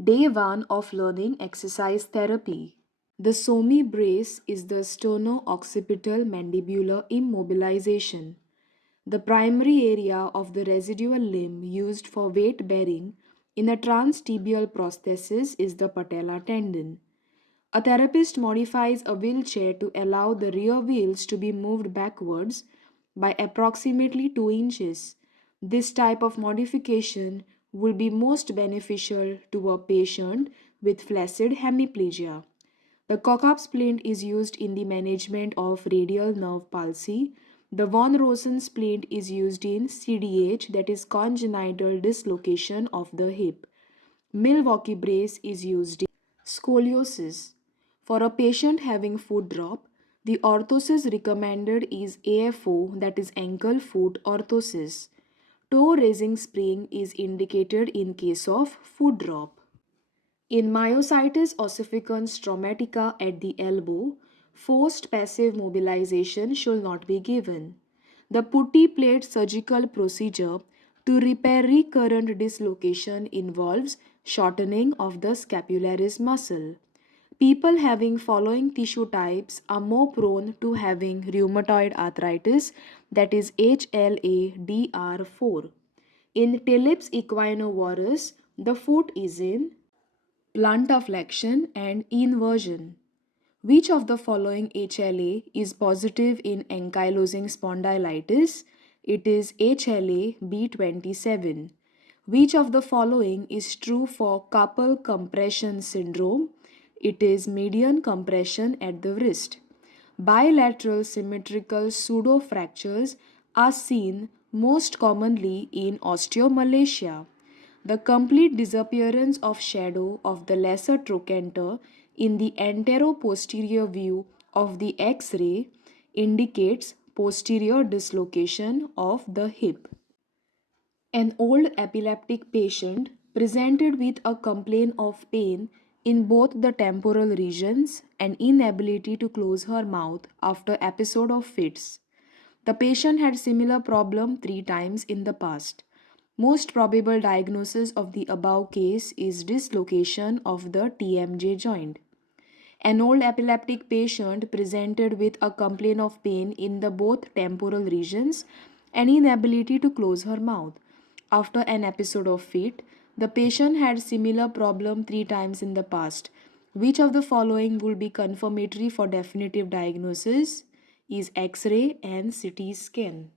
Day 1 of learning exercise therapy. The SOMI brace is the sterno-occipital mandibular immobilization, the primary area of the residual limb used for weight bearing in a transtibial prosthesis is the patella tendon. A therapist modifies a wheelchair to allow the rear wheels to be moved backwards by approximately 2 inches. This type of modification will be most beneficial to a patient with flaccid hemiplegia. The Cockap splint is used in the management of radial nerve palsy. The von Rosen splint is used in CDH, that is congenital dislocation of the hip. Milwaukee brace is used in scoliosis. For a patient having foot drop, the orthosis recommended is AFO, that is ankle foot orthosis. Toe raising spring is indicated in case of foot drop. In myositis ossificans traumatica at the elbow, forced passive mobilization should not be given. The putty plate surgical procedure to repair recurrent dislocation involves shortening of the scapularis muscle. People having following tissue types are more prone to having rheumatoid arthritis, that is HLA-DR4. In Tillips equinovarus, the foot is in plantar flexion and inversion. Which of the following HLA is positive in ankylosing spondylitis? It is HLA B27. Which of the following is true for carpal compression syndrome? It is median compression at the wrist. Bilateral symmetrical pseudofractures are seen most commonly in osteomalacia. The complete disappearance of shadow of the lesser trochanter in the antero-posterior view of the X-ray indicates posterior dislocation of the hip. An old epileptic patient presented with a complaint of pain in both the temporal regions and inability to close her mouth after episode of fits. The patient had similar problem 3 times in the past. Most probable diagnosis of the above case is dislocation of the TMJ joint. An old epileptic patient presented with a complaint of pain in the both temporal regions and inability to close her mouth. After an episode of fit, the patient had similar problem 3 times in the past. Which of the following will be confirmatory for definitive diagnosis is X-ray and CT scan.